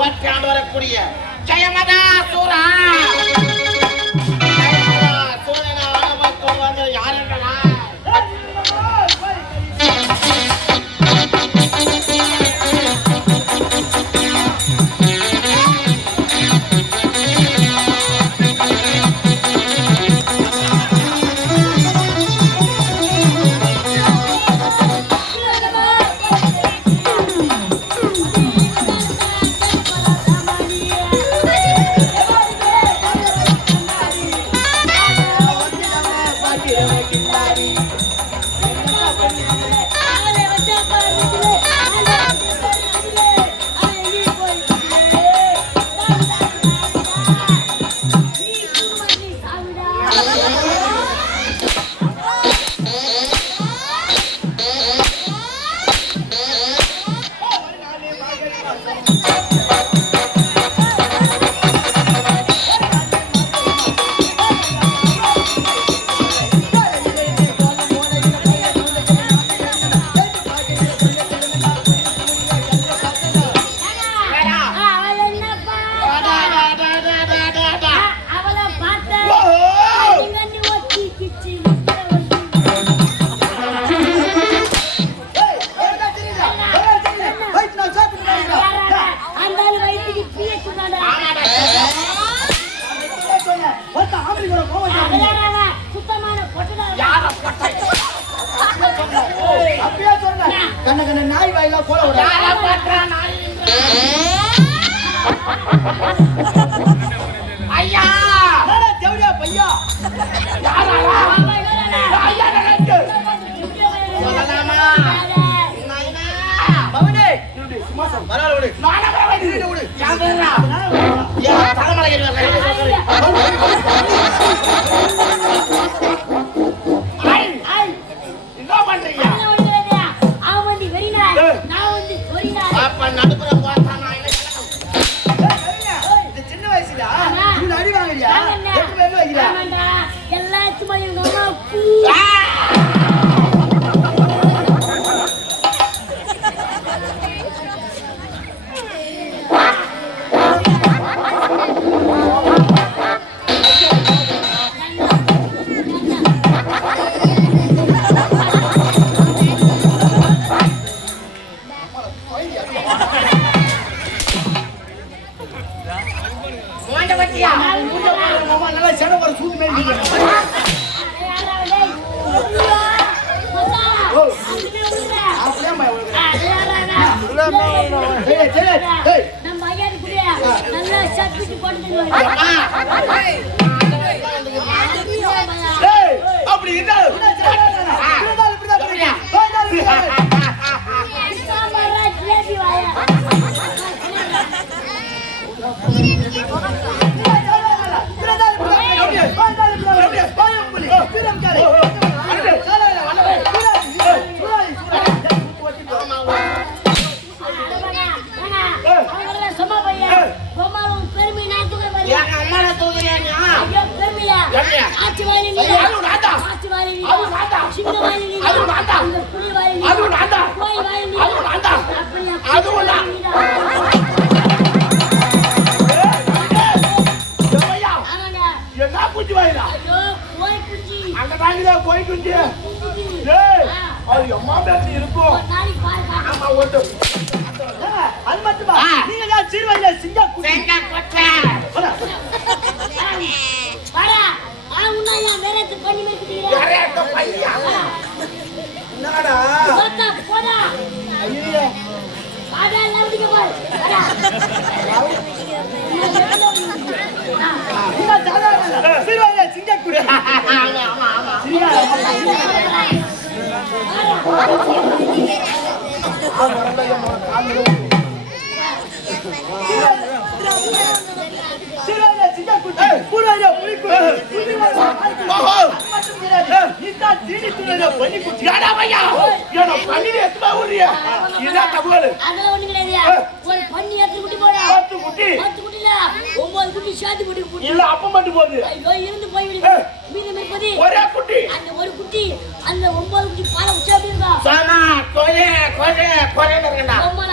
போற்றாண்டு வரக்கூடிய ஜெயமதா சூரா யார் என்றா கண்ண கண்ண நாய் வாயில போல ஐயா தேவடியா பையா சின்ன வயசுல அடி வாங்குறியா எல்லாத்துக்கும் எங்க அம்மா அப்படி அது மட்டுமா நீங்க தான் சீர்வையில சிங்கா கொட்டை வாடா ஆவுனா நான் வேறத்து பண்ணி மேக்கிட்டீங்க வேறத்து பையா என்னடா போடா ஐயோ வாடா லவுடிங்க போய் வாடா இந்த ஜாலா சீர்வையில சிங்கா கொட்டை ஆமா ஆமா சிரியா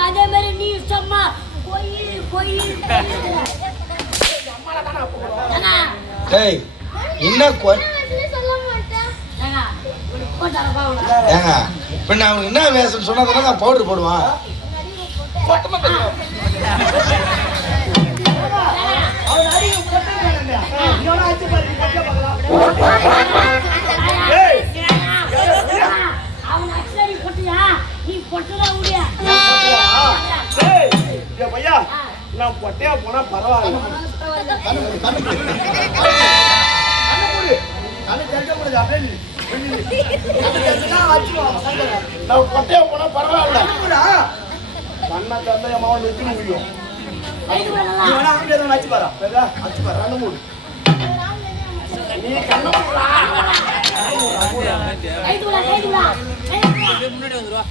அதே மாதிரி நீ சும்மா கோயில் ஏய் என்ன ஏங்க பின்ன அவனுக்கு என்ன வேஷம் சொன்னா தான் பவுடர் போடுவான். நான் பொட்டையா போனா பரவாயில்ல. நான் பொட்டையா போனா பரவாயில்ல. கண்ணா தந்தை அம்மாவை வச்சு முடியும். அச்சு பாரா அச்சு பாரு அந்த மூடு நீ கண்ண முன்னாடி வந்துருவா.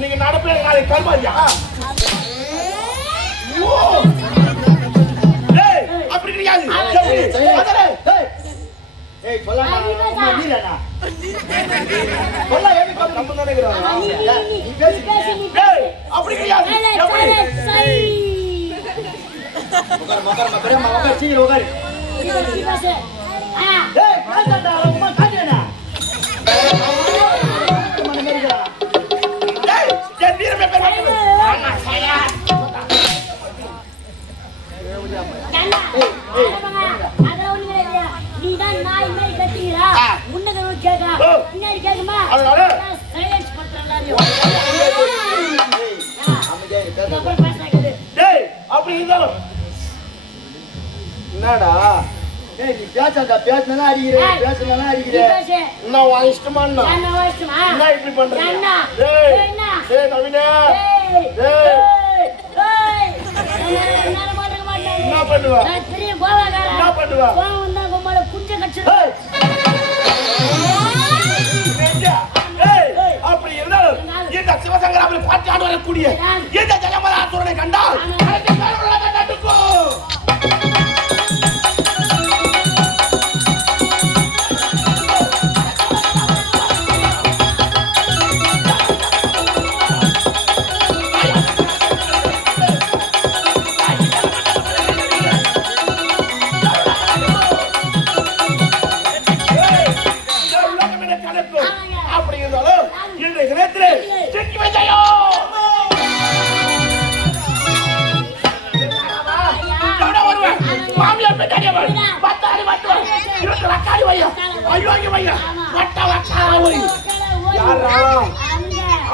நீங்க நடப்பே நாளைக்கு கல்வாரியா அப்படி கிடையாது. அப்படி கிடையாது. என்னடா நீ பேசாத பேசினா அடிக்கிறேன் பேசினா அடிக்கிறேன். நான் உன் இஷ்டமா என்ன இப்படி பண்றேன்? என்ன பண்ணுவா என்ன பண்ணுவா அப்படி இருந்தாலும் இந்த சிவசங்கராவில் பாட்டி ஆண்டு வரக்கூடிய இந்த ஜெகமதாசுரனை கண்டால்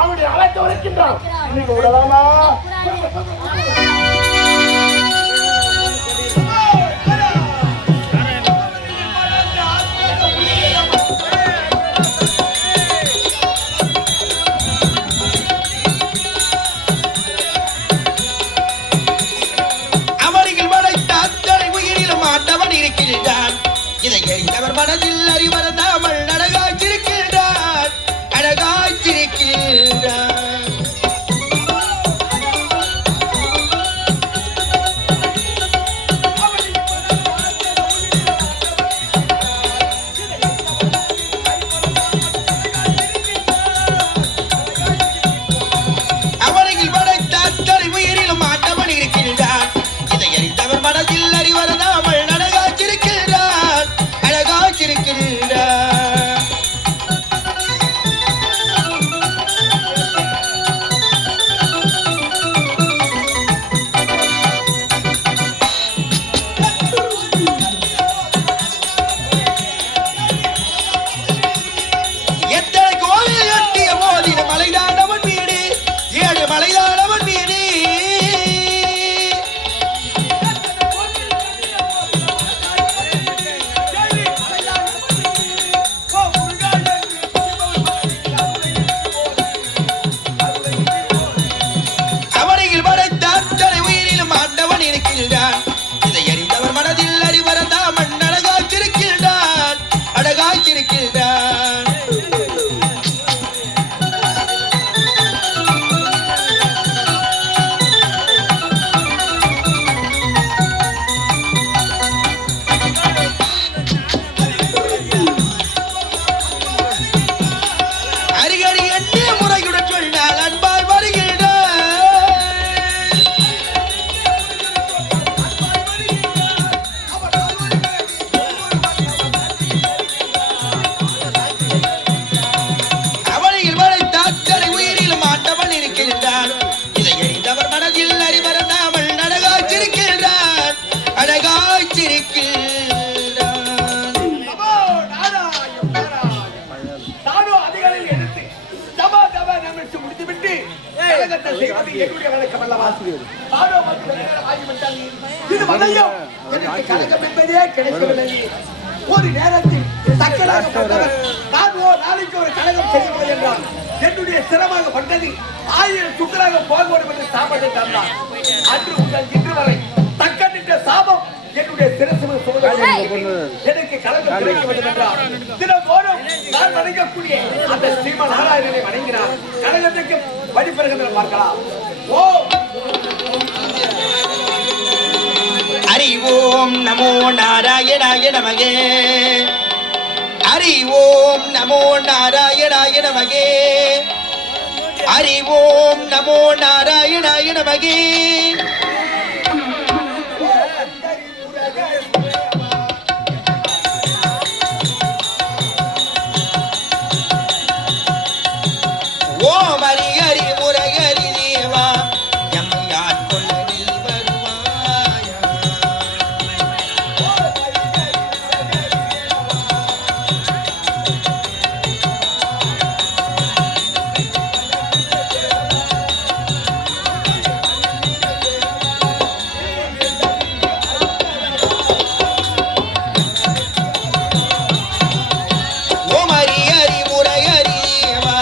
அவனுடைய அழைத்து வருகின்றான். நீங்க விடலாமா? அவர்கள் படைத்த அத்தனை உயிரிலும் ஆண்டவன் இருக்கின்றான். இதை எய்தவர் மனதில் அறிவறந்தாமல் அழகாச்சிருக்கின்றான் அழகாச்சிருக்கின்றான். அவர்கள் படைத்த அத்தனை உயிரிலும் ஆண்டவன் இருக்கின்றான். இதை எய்தவர் மனதில் அறிவறந்தாமல் அழகாச்சிருக்கின்றான் அழகாச்சிருக்கின்றான். என்ன செய்வது என்னுடைய வழக்கம் அல்லவா? நானோ வந்து வெகு நேரம் ஆகிவிட்டது. இது வதையும் எனக்கு கலகம் என்பதே கிடைக்கவில்லை. ஒரு நேரத்தில் தக்கலாக போட்டவர் நான் நாளைக்கு ஒரு கலகம் செய்யவில்லை என்றால் என்னுடைய சிரமமாக பட்டது 1000 சுக்கராக போக வேண்டும் என்று சாபத்தை தந்தார். அன்று முதல் இன்று வரை தக்கனிட்ட சாபம் என்னுடைய சிரசில் எனக்கு கலகம் கிடைக்க வேண்டும் என்றார். தினந்தோறும் நான் வணங்கக்கூடிய அந்த ஸ்ரீமன் நாராயணனை வணங்கினார். கலகத்துக்கு வழிபெறுகின்ற பார்க்கலாம். ஓ ஹரி ஓம் நமோ நாராயணாய நமகே. ஹரி ஓம் நமோ நாராயணாய நமகே. ஹரி ஓம் நமோ நாராயணாய நமகே. ஓம் ஹரி ஹரி முரகரி தேவா எம்மையாட் கொள்ள நீ வருவாயா. ஓம் ஹரி ஹரி முரகரி தேவா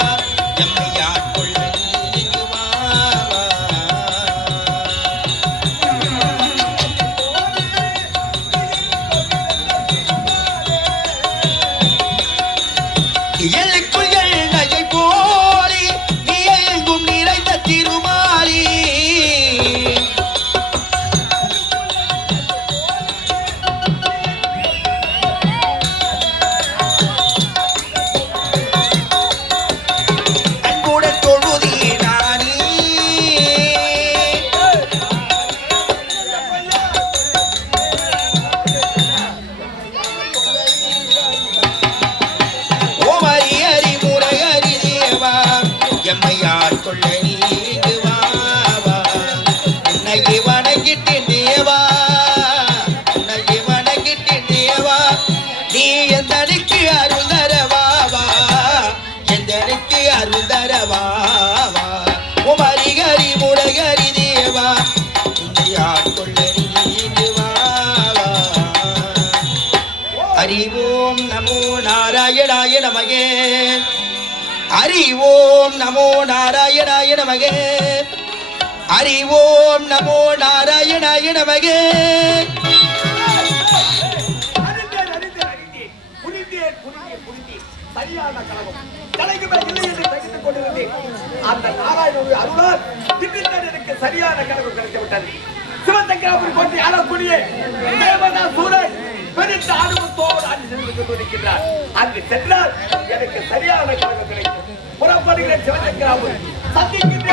எம்மையாட் கொள்ள நீ இங்கு வா வா. எல்லுக்குள் எல்லையை போலி நீ எங்கும் நிறைந்த திருமாலி. அன்புடன் தொழுதி நானே. ஓம் ஹரி ஹரி முரகரி தேவா எம்மையாட் கொள்ள நீ இங்கு வா வா. உன்னை வணங்கிட்டேன் தேவா, உன்னை வணங்கிட்டேன் தேவா. நீ எந்தனுக்கு அருள் தரவா வா, எந்தனுக்கு அருள் தரவா வா. ஓம் ஹரி ஹரி முரகரி தேவா எம்மையாட் கொள்ள நீ இங்கு வா வா. ஹரி ஓம் நமோ நாராயணாய நமகே. ஹரி ஓம் நமோ நாராயணாய நமகே. ஹரி ஓம் நமோ நாராயணாய நமகே. சரியான கலகம் கலைக்குமே இல்லை என்று தகித்துக் கொண்டிருந்தேன். அந்த நாராயணனுடைய அருளால் திடீரென எனக்கு சரியான கலகம் கிடைத்துவிட்டது. சிவசங்கராபுரி போற்றி ஆளக்கூடிய தேவதா சூரன் பெருத்த ஆர்வத்தோடு அன்று சென்று கொண்டிருக்கின்றார். அங்கு சென்றால் எனக்கு சரியான கலகம் கிடைக்கும். புறப்படுகிற சிவசங்கராபுரி சந்திக்கின்ற